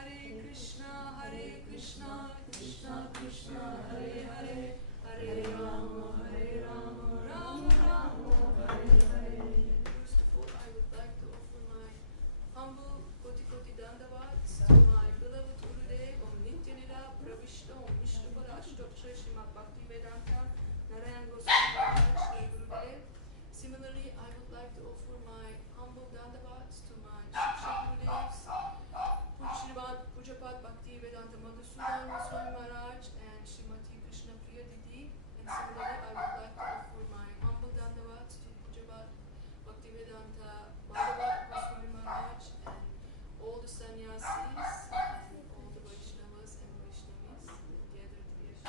Hare Krishna, Krishna Krishna, Hare Hare, Hare Rama, Rama Rama, Hare Hare. First of all, I would like to offer my humble koti koti dandavats to my beloved Gurudev Om Nityanida Pravishta Om Vishnupada Ashtokshra Srimad Bhaktivedanta Narayan Goswami Maharaj Gurudev. Similarly, I would like to offer my humble dandavats to my Shiksha Gurudevs, Pujapat Bhaktivedanta Madu Goswami Maharaj and Srimati Krishna Priya Didi. And similarly, I would like to offer my humble dandavats to Pujapat Bhaktivedanta Madhava Goswami Maharaj and all the sannyasis and all the Vaishnavas and Vaishnavis gathered here. I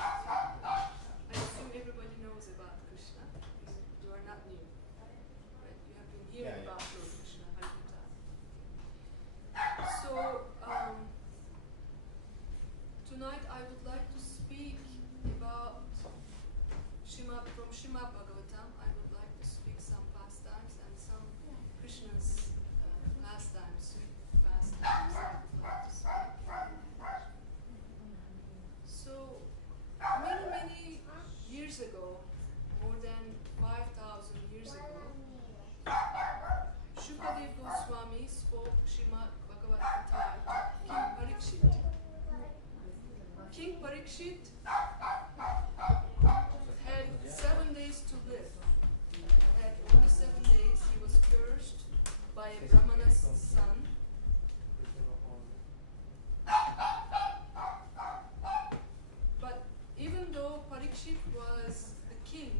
assume everybody knows about Krishna. You are not new, right? You have been hearing about Lord Krishna Harikatha. So tonight I would like to speak about from Srimad Bhagavatam. I would like to speak some pastimes and some Krishna's pastimes, sweet pastimes. I would like to speak. So many years ago, more than 5,000 years ago, Shukadev Goswami spoke Srimad Bhagavad Gita to King Parikshit. King Parikshit had 7 days to live. He had only 7 days. He was cursed by a Brahmana's son. But even though Parikshit was the king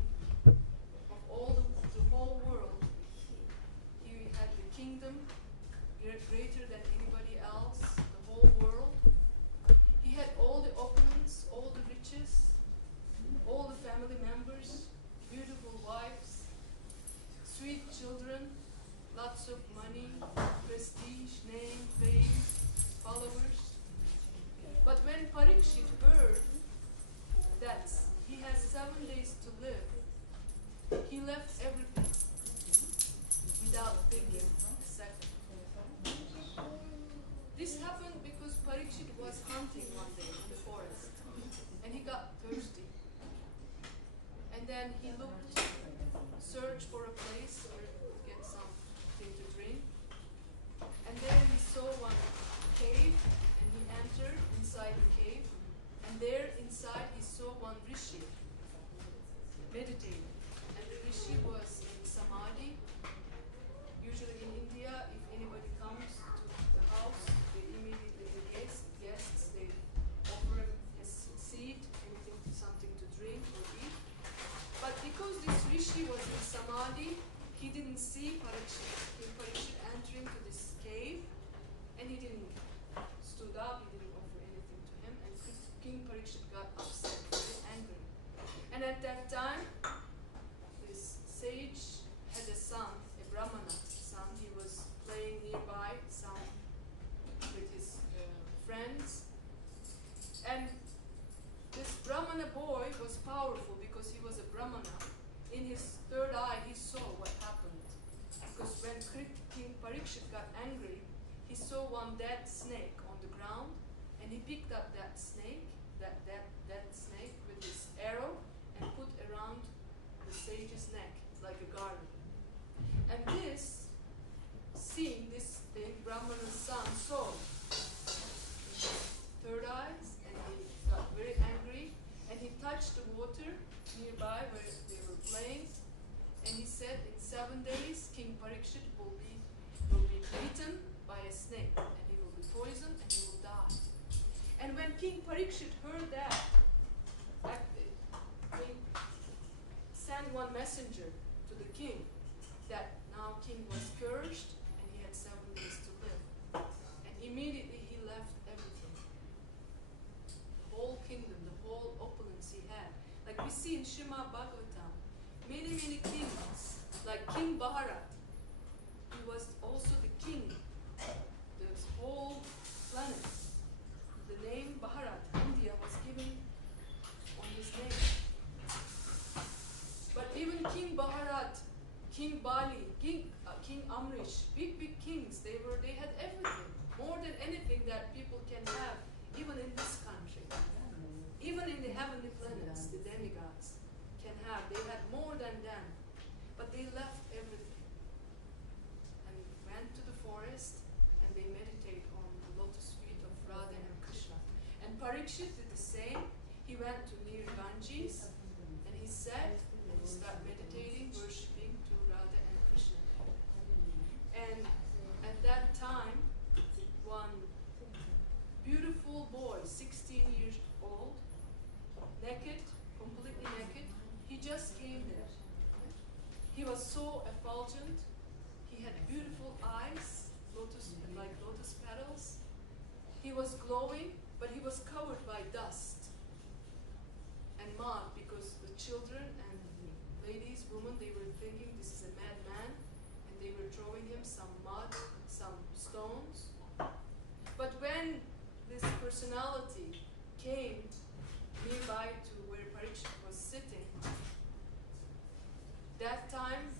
of all the whole world, he had the kingdom greater than anybody else, the whole world. He had all the opulence, all the riches, all the family members, beautiful wives, sweet children, lots of money, prestige, name, fame, followers. But when Parikshit heard that he has 7 days to live, he left everything without thinking a second. This happened because Parikshit was hunting one day in the forest, and he got thirsty. And then he searched for a place where he could get something to drink. And then he saw one cave, and he entered inside the cave. And there inside he saw one rishi meditating. And the rishi was in samadhi. Usually in India, if anybody comes to the house, they immediately, the guests, they offer him a seat, anything, something to drink or eat. But because this rishi was in samadhi, he didn't see Parikshit entering to this cave, and he didn't stood up, he didn't offer anything to him, and King Parikshit got upset, very angry. And at that time, this sage had a son, a Brahmana son. He was playing nearby with his friends. And this Brahmana boy was powerful because he was a Brahmana. In his third eye, he saw what happened. Because when King Parikshit got angry, he saw one dead snake on the ground, and he picked up that snake, that snake with his arrow, and put around the sage's neck like a garland. And this scene, this thing, Brahmana's son saw third eyes, and he got very angry, and he touched the water nearby where they were playing, and he said, in 7 days, King Parikshit will be beaten by a snake, and he will be poisoned, and he will die. And when King Parikshit heard that, they sent one messenger to the king, that now king was cursed, and he had 7 days to live. And immediately he left everything. The whole kingdom, the whole opulence he had. Like we see in Srimad Bhagavatam, many kings, like King Bharat, he was also the king of this whole planet. The name Bharat, India, was given on his name. But even King Bharat, King Bali, King Amrish, big kings, they had everything. more than anything that people can have, even in this country. Even in the heavenly planets, the demigods can have. They had more than them. But they left everything and went to the forest and they meditate on the lotus feet of Radha and Krishna. And Parikshit did the same. He went to near Ganges and he sat and he started meditating, worshipping to Radha and Krishna. And at that time, one beautiful boy, 16 years old, naked, completely naked, he just came there. He was so effulgent. He had beautiful eyes, like lotus petals. He was glowing, but he was covered by dust and mud because the children and ladies, women, they were thinking this is a madman, and they were throwing him some mud, some stones. But when this personality came nearby to where Parikshit was sitting, that time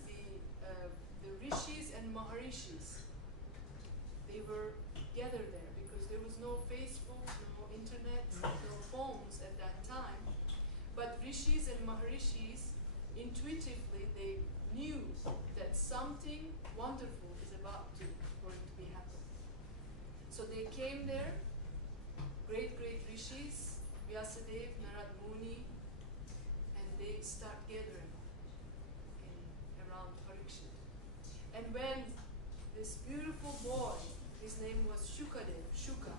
the rishis and maharishis, they were gathered there because there was no Facebook, no internet, no phones at that time. But rishis and maharishis, intuitively, they knew that something wonderful is going to be happening. So they came there, great rishis, Vyasadeva, Narad Muni, and they start gathering around Parikshit. And when this beautiful boy, his name was Shukadev, Shuka,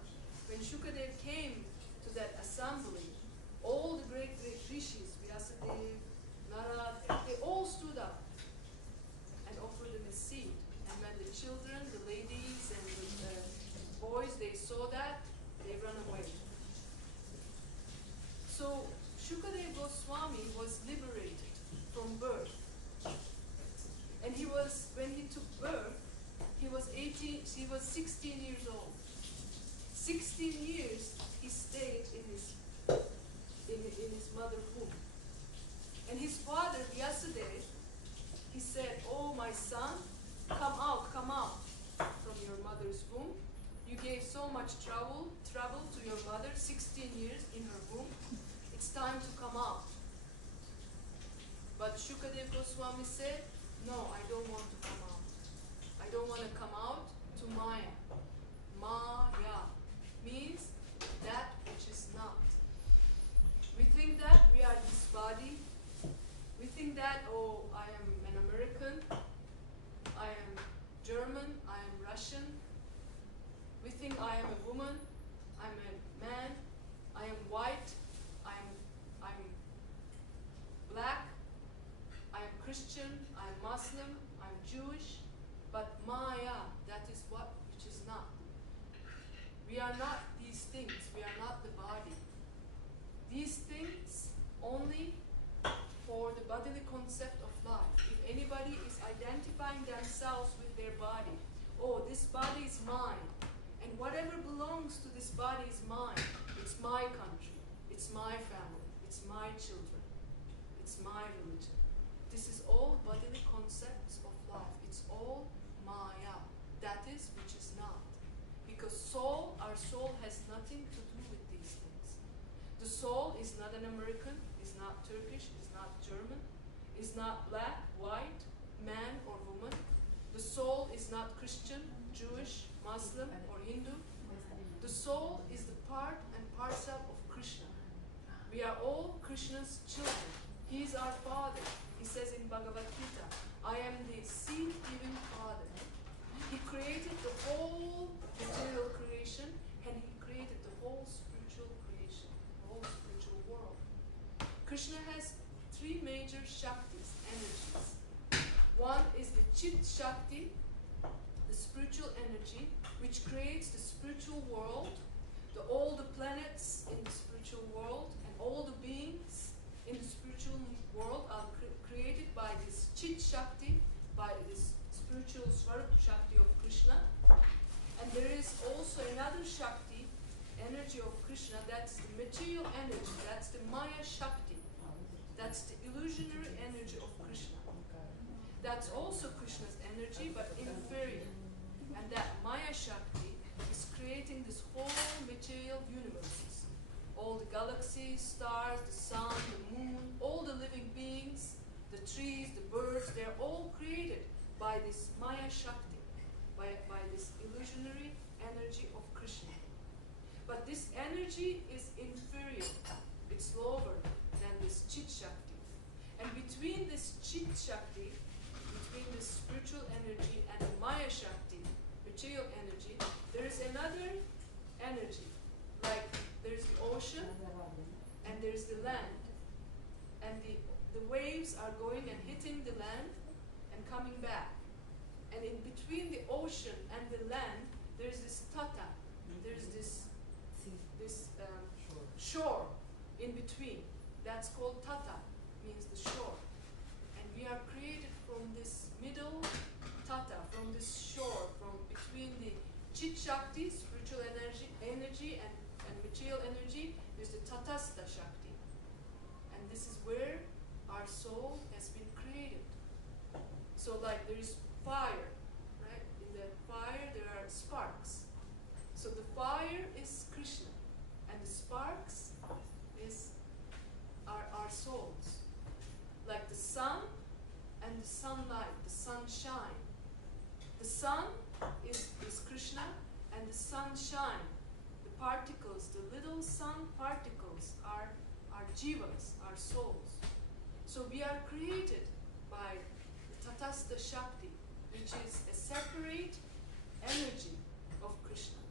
when Shukadev came to that assembly, all the great rishis, Vyasadeva, Narad, they all stood up and offered him a seat. And when the children, the ladies, and the boys, they saw that, they ran away. So Shukadev Goswami was liberated from birth. And when he took birth, he was 16 years old. 16 years he stayed in his mother's womb. And his father, Vyasadeva, he said, "Oh, my son, come out from your mother's womb. You gave so much trouble to your mother, 16 years in her womb. It's time to come out." But Shukadev Goswami said, "No, I don't want to come out. I don't want to come out to Maya." Maya means that which is not. We think that we are this body. We think that, oh, I am an American, I am German, I am Russian. We think I am a woman, I'm a man, I am white, I'm black, I am Christian, I am Muslim, I'm Jewish. But Maya, that is what which is not. We are not these things. We are not the body. These things only for the bodily concept of life. If anybody is identifying themselves with their body, oh, this body is mine, and whatever belongs to this body is mine. It's my country. It's my family. It's my children. It's my religion. This is all bodily concepts of life. It's all Maya. That is which is not. Because our soul has nothing to do with these things. The soul is not an American, is not Turkish, is not German, is not black, white, man or woman. The soul is not Christian, Jewish, Muslim or Hindu. The soul is the part and parcel of Krishna. We are all Krishna's children. He is our father. He says in Bhagavad Gita, "I am the seed-giving father." He created the whole material creation, and he created the whole spiritual creation, the whole spiritual world. Krishna has three major Shaktis, energies. One is the Chit Shakti, the spiritual energy, which creates the spiritual world. All the planets in the spiritual world and all the beings in the spiritual world are created by this Chit Shakti, by this spiritual Swarup Shakti of Krishna. And there is also another Shakti, energy of Krishna, that's the material energy, that's the Maya Shakti. That's the illusionary energy of Krishna. That's also Krishna's energy, but inferior. And that Maya Shakti is material universes. All the galaxies, stars, the sun, the moon, all the living beings, the trees, the birds, they're all created by this Maya Shakti, by this illusionary energy of Krishna. But this energy is inferior. It's lower than this Chit Shakti. And between this Chit Shakti, between this spiritual energy and the Maya Shakti, material energy, there is another energy. Like there's the ocean and there's the land. And the waves are going and hitting the land and coming back. And in between the ocean and the land, there's this tata. There's this shore in between. That's called tata, means the shore. And we are created from this middle tata, from this shore, from between the Chit Shakti, spiritual energy and material energy, there's the Tatastha Shakti. And this is where our soul has been created. So like there is fire, right? In the fire there are sparks. So the fire is Krishna, and the sparks are our souls. Like the sun and the sunlight, the sunshine. The sun is Krishna, and the sunshine, the particles, the little sun particles are jivas, our souls. So we are created by the Tatastha Shakti, which is a separate energy of Krishna.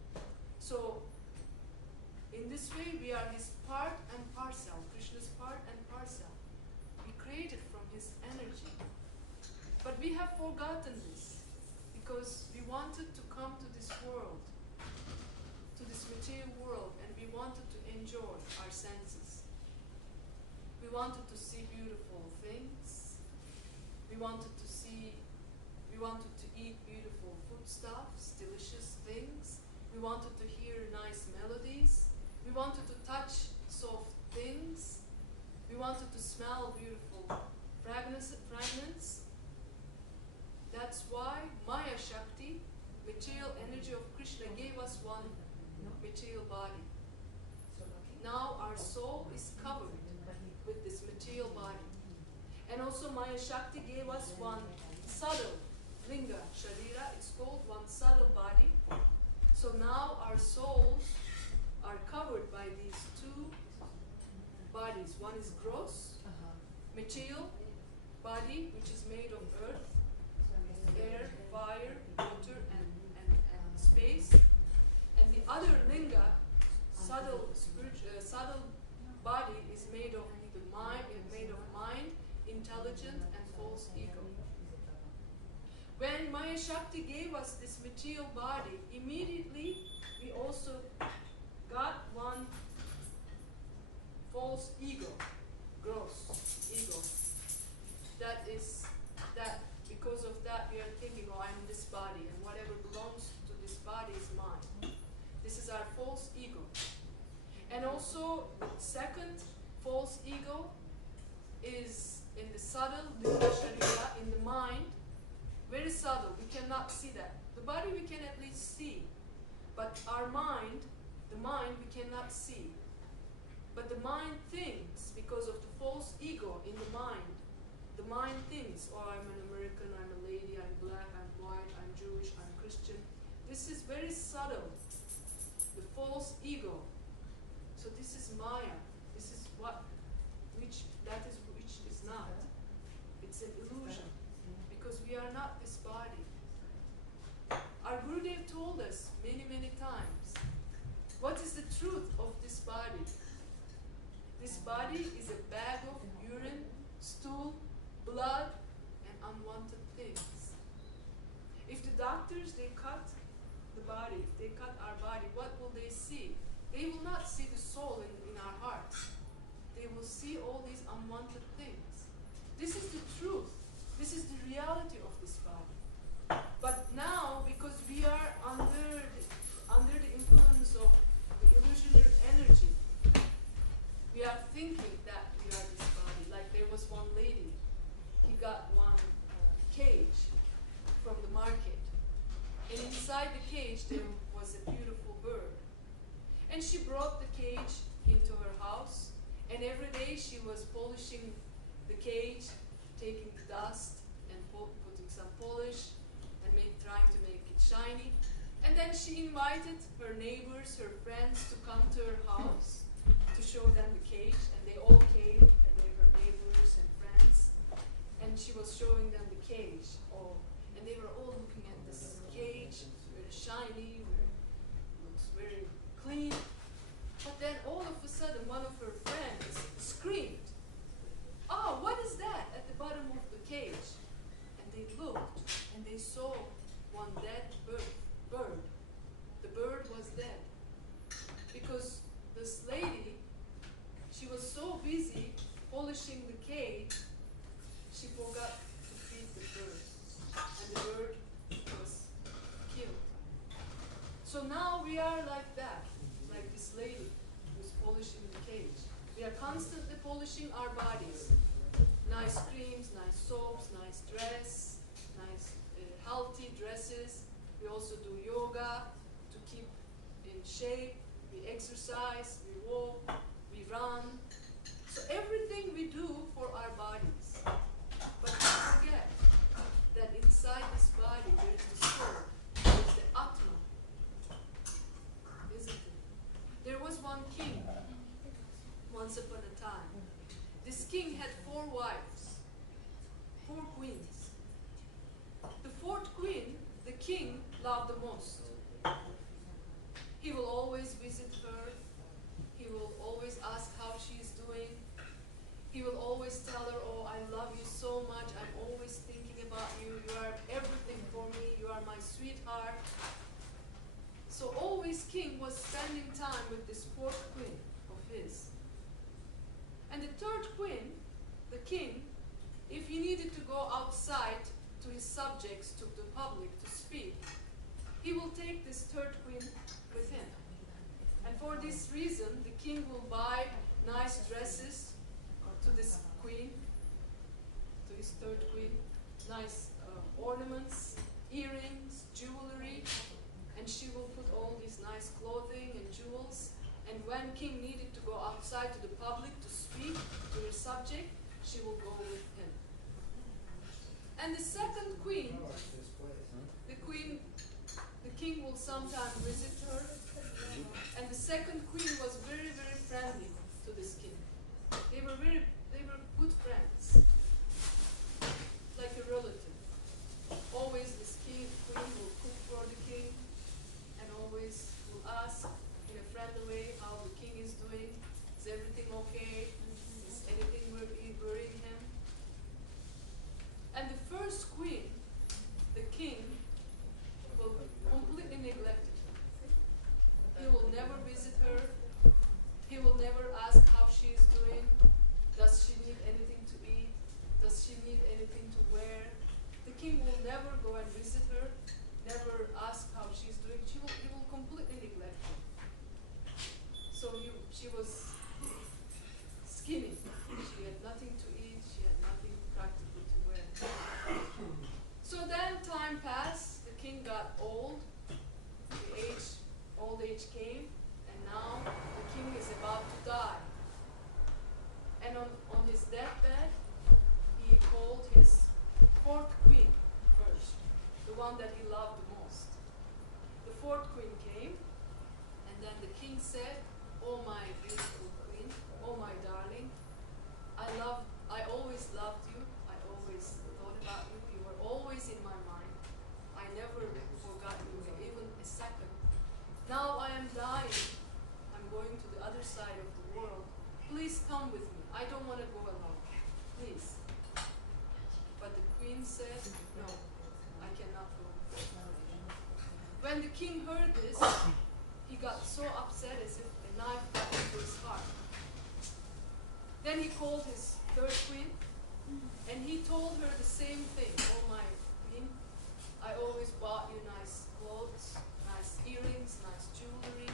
So in this way we are his part and parcel, Krishna's part and parcel. We created from his energy. But we have forgotten this because we wanted to come to this world, to this material world, and we wanted to enjoy our senses. We wanted to see beautiful things. We wanted to eat beautiful foodstuffs, delicious things. We wanted to hear nice melodies. We wanted to touch soft things. We wanted to smell beautiful fragrance. That's why Maya Shakti, material energy of Krishna, gave us one material body. Now our soul is covered with this material body. And also Maya Shakti gave us one subtle linga, sharira, it's called one subtle body. So now our souls are covered by these two bodies. One is gross, material body, which is made of earth, air, fire, water, and space. And the other linga, subtle body, is made of the mind, intelligent, and false ego. When Maya Shakti gave us this material body, immediately we also got one false ego, gross ego. That because of that we are thinking, oh, I'm this body, and whatever belongs to this body is mine. This is our false ego. And also the second false ego is in the subtle linga sharira, in the mind. Very subtle, we cannot see that. The body we can at least see, but our mind, the mind we cannot see. But the mind thinks, because of the false ego in the mind thinks, oh, I'm an American, I'm a lady, I'm black, I'm white, I'm Jewish, I'm Christian. This is very subtle, the false ego. So this is Maya. This is which is not. It's an illusion, because we are not this body. Our Gurudev told us many, many times, what is the truth of this body? This body is a bag of urine, stool, blood, and unwanted things. If the doctors, they cut the body, if they cut our body, what will they see? They will not see the soul in our hearts. They will see all these unwanted things. This is the truth. This is the reality of this body. But now, because we are under the influence of the illusionary energy, we are thinking that we are this body. Like there was one lady, he got one cage from the market. And inside the cage there was a beautiful bird. And And then she invited her neighbors, her friends to come to her house to show them the cage, and they all came, and they were neighbors and friends, and she was showing them the cage. Oh, and they were all looking at this cage, very shiny, looks very clean. But then all of a sudden, one of her friends screamed, "Oh, what is that at the bottom of the cage?" And they looked, and they saw one dead bird. The bird was dead. Because this lady, she was so busy polishing the cage, she forgot to feed the bird. And the bird was killed. So now we are like that, like this lady who's polishing the cage. We are constantly polishing our bodies. Nice creams, nice soaps, nice dress, nice healthy dresses. We also do yoga to keep in shape. We exercise, we walk, we run. So everything we do for our bodies. But we forget that inside this body there is the soul, there is the Atma. Isn't it? There was one king once upon a time. This king had 4 wives, 4 queens. The 4th queen, the king loved the most. He will always visit her. He will always ask how she is doing. He will always tell her, "Oh, I love you so much. I'm always thinking about you. You are everything for me. You are my sweetheart." So always king was spending time with this 4th queen of his. And the 3rd queen, the king, if he needed to go outside to his subjects, to the public, to speak, he will take this 3rd queen with him. And for this reason, the king will buy nice dresses to this queen, to his 3rd queen, nice ornaments, earrings, jewelry, and she will put all these nice clothing and jewels. And when king needed to go outside to the public to speak to her subject, she will go with him. And the 2nd queen, the king will sometimes visit her, and the 2nd queen was very, very friendly to this king. They were good friends, like a relative. Always this queen will cook for the king, and always will ask in a friendly way how the king is doing. Is everything okay? Is anything worrying him? And the 1st queen, the king, will completely neglect her. He will never visit her. He will never ask how she is doing. Does she need anything to eat? Does she need anything to wear? The king will never go and visit her, never ask how she's doing. He will completely neglect her. So she was skinny. She had nothing to eat. She had nothing practically to wear. So then time passed. The king got old. Old age came, and now the king is about to die. And on his deathbed, he called his 4th queen first, the one that he loved the most. The 4th queen came, and then the king said, "Oh, my beautiful queen, oh, my darling, I always loved you. I always thought about you. You were always in my mind. I never forgot you even a second. Now I am dying. I'm going to the other side of the world. Please come with me. I don't want to go alone. Please." But the queen said, "No, I cannot go with you." When the king heard this, he got so upset as if a knife got into his heart. Then he called his 3rd queen, and he told her the same thing. "Oh, my queen, I always bought you nice clothes, nice earrings, nice jewelry.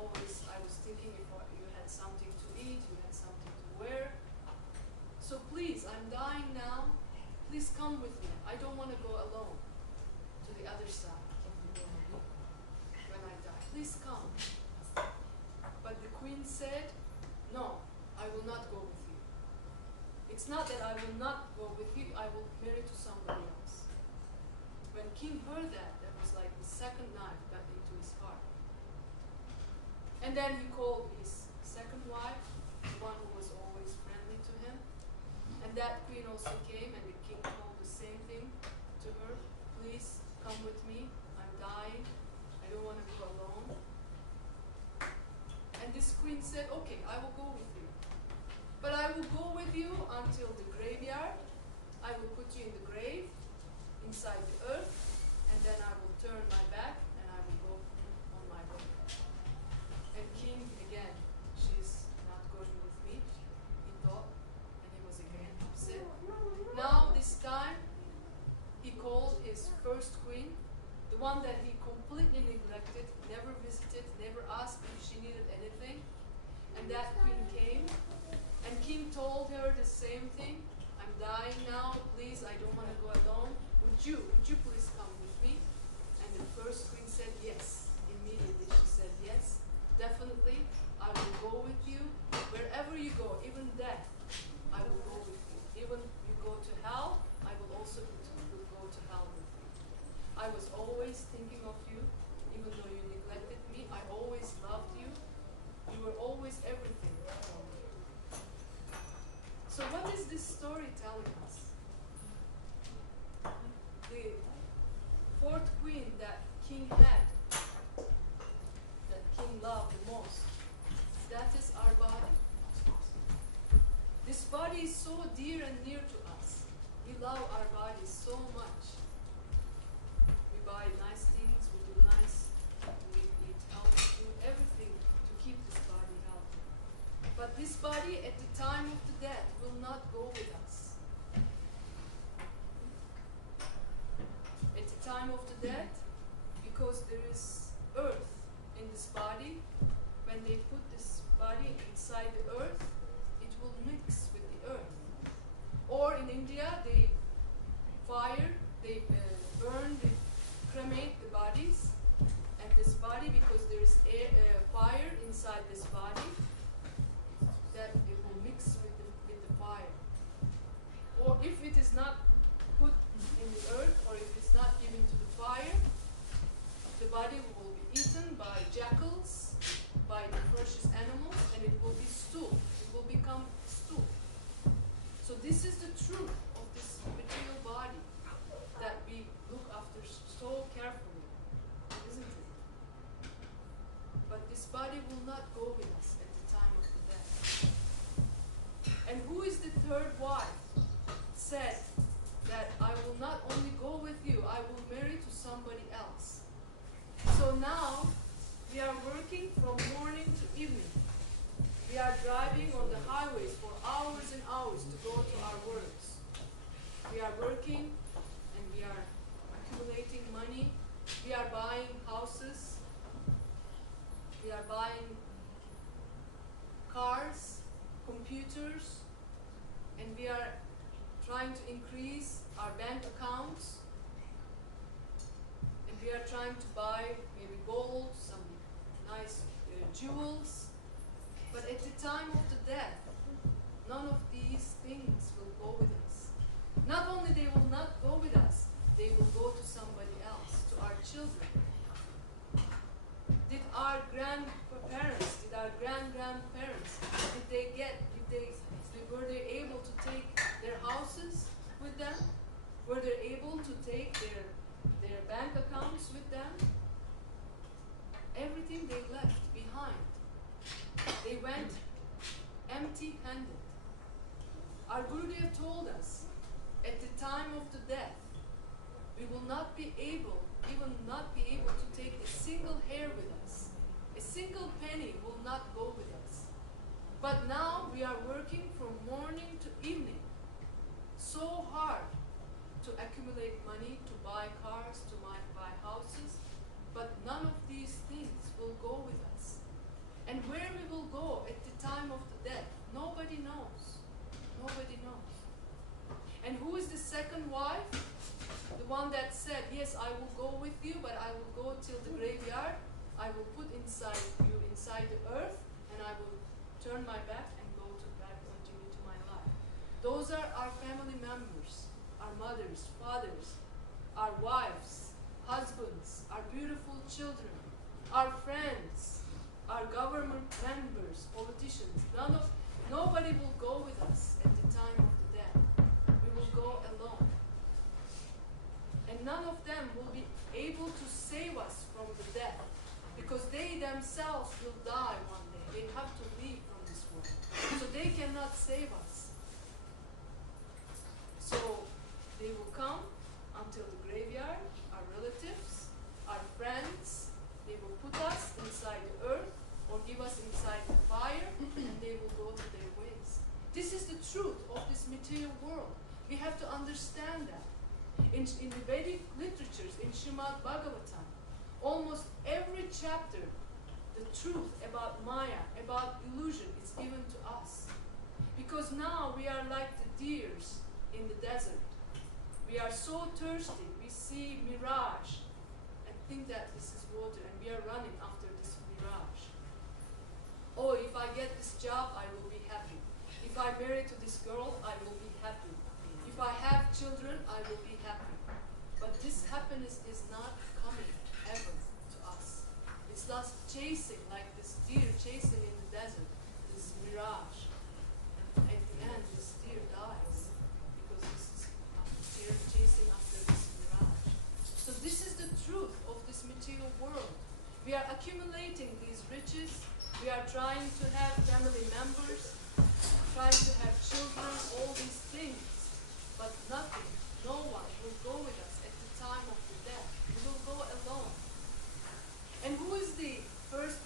Always I was thinking if you had something to eat, you had something to wear. So please, I'm dying now. Please come with me. I don't want to go alone to the other side of the world when I die. Please come." But the queen said, "No, I will not go with you. It's not that I will not go with you, I will marry to somebody else." When king heard that, there was like this second knife got into his heart. And then he called his second wife, the one who was always friendly to him. And that queen also came, and the king told the same thing to her. Please come with me. I'm dying. I don't want to go alone. And this queen said, okay, I will go with you. But I will go with you until the graveyard. I will put you in the grave, inside the earth, and then I will turn my back and I will go on my way. And king, again, she's not going with me, he thought, and he was again upset. Now, this time, he called his first queen, the one that he completely neglected, never visited, never asked if she needed anything. And that queen came, and king told her the same thing. I'm dying now, please, I don't want to go alone. Would you please come with me? And the first queen said yes. Immediately she said yes, definitely, I will go with you. Wherever you go, even death, I will go with you. Even you go to hell, I will also go to hell with you. I was always thinking of you, even though you neglected me. I always loved you. You were always everything for me. So what is this story telling us? The fourth queen that king had, that king loved the most, that is our body. This body is so dear and near to us. We love our bodies so much. We buy nice things, we do nice, we eat healthy food, everything to keep this body healthy. But this body at the time of the death will not go with us. At the time of the death, because there is earth in this body, when they put this body inside the earth, it will mix with the earth. Or in India, they fire, they burn, they cremate the bodies, and this body, because there is fire inside this body, that it will mix with the fire. Or if it is not put in the earth, or if it's not given to the fire, the body will be eaten by jackals, by the ferocious animals, and it will be stool. It will become stool. So this is the truth of this material body that we look after so carefully, isn't it? But this body will not go with us at the time of the death. And who is the third wife? Said that I will not only go with you, I will marry to somebody else. So now we are working from morning to evening. We are driving on the highways for hours and hours to go to our works. We are working and we are accumulating money. We are buying houses. We are buying cars, computers, and we are trying to increase our bank accounts. And we are trying to buy maybe gold, some nice jewels. But at the time of the death, none of these things will go with us. Not only they will not go with us, they will go to somebody else, to our children. Did our grandparents, did our grandparents, were they able to take their houses with them? Were they able to take their bank accounts with them? Everything they left behind. They went empty-handed. Our Gurudev told us, at the time of the death, we will not be able, even not be able to take a single hair with us. A single penny will not go with us. But now we are working from morning to evening, so hard to accumulate money, to buy cars, to buy houses, but none of these things will go with us. And where we will go at the time of the death, nobody knows. Nobody knows. And who is the second wife? The one that said, yes, I will go with you, but I will go till the graveyard. I will put inside you, inside the earth, and I will turn my back and go to back, continue to my life. Those are our family members, our mothers, fathers, our wives, husbands, our beautiful children, our friends, our government members, politicians. Nobody will go with us at the time of the death. We will go alone. And none of them will be able to save us from the death, because they themselves will die one day. They have to leave from this world. So they cannot save us. So they will come until the graveyard, our relatives, our friends. They will put us inside the earth or give us inside the fire, and they will go to their ways. This is the truth of this material world. We have to understand that. In the Vedic literatures, in Srimad Bhagavatam, almost every chapter, the truth about Maya, about illusion, is given to us. Because now we are like the deers in the desert. We are so thirsty, we see mirage and think that this is water, and we are running after this mirage. Oh, if I get this job, I will be happy. If I marry to this girl, I will be happy. If I have children, I will be happy. But this happiness is not coming ever to us. It's just chasing, like this deer chasing in the desert, this mirage. And at the end, this deer dies because this is deer chasing after this mirage. So this is the truth of this material world. We are accumulating these riches. We are trying to have family members, trying to have children, all these things. But nothing, no one will go with us at the time of the death. We will go alone. And who is the first